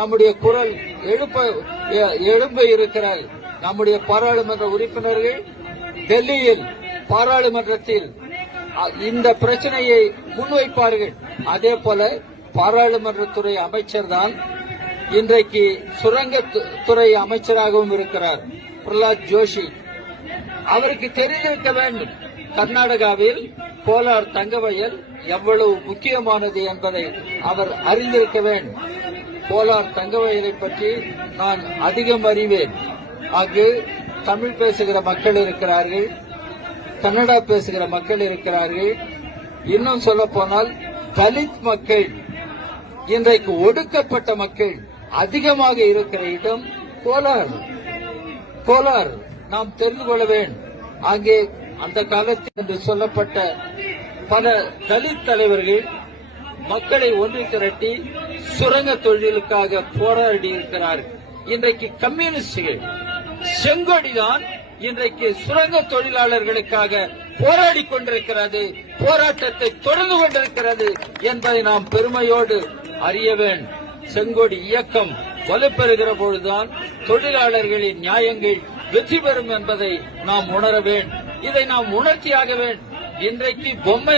நம்முடைய குரல் எழும்ப இருக்கிற நம்முடைய பாராளுமன்ற உறுப்பினர்கள் டெல்லியில் பாராளுமன்றத்தில் இந்த பிரச்சனையை முன்வைப்பார்கள். அதே போல பாராளுமன்றத்துறை அமைச்சர் தான் இன்றைக்கு சுரங்கத்துறை அமைச்சராகவும் இருக்கிறார் பிரகலாத் ஜோஷி. அவருக்கு தெரிந்திருக்க வேண்டும் கர்நாடகாவில் கோலார் தங்கவயல் எவ்வளவு முக்கியமானது என்பதை அவர் அறிந்திருக்க வேண்டும். கோலார் தங்கவயலை பற்றி நான் அதிகம் அறிவேன். அங்கு தமிழ் பேசுகிற மக்கள் இருக்கிறார்கள், கன்னடா பேசுகிற மக்கள் இருக்கிறார்கள். இன்னும் சொல்ல போனால் தலித் மக்கள், இன்றைக்கு ஒடுக்கப்பட்ட மக்கள் அதிகமாக இருக்கிற இடம் கோலார். கோலார் நாம் தெரிந்து கொள்ள வேண்டும். அங்கே அந்த காலத்தில் என்று சொல்லப்பட்ட பல தலித் தலைவர்கள் மக்களை ஒன்று திரட்டி சுரங்க தொழிலுக்காக போராடி இருக்கிறார்கள். இன்றைக்கு கம்யூனிஸ்டுகள் செங்கொடிதான் இன்றைக்கு சுரங்க தொழிலாளர்களுக்காக போராடி கொண்டிருக்கிறது, போராட்டத்தை தொடர்ந்து கொண்டிருக்கிறது என்பதை நாம் பெருமையோடு அறிய வேண்டும். செங்கொடி இயக்கம் வலுப்பெறுகிற பொழுதுதான் தொழிலாளர்களின் நியாயங்கள் வெற்றி பெறும் என்பதை நாம் உணர வேண்டும். இதை நாம் உணர்த்தியாக வேண்டும். இன்றைக்கு பொம்மை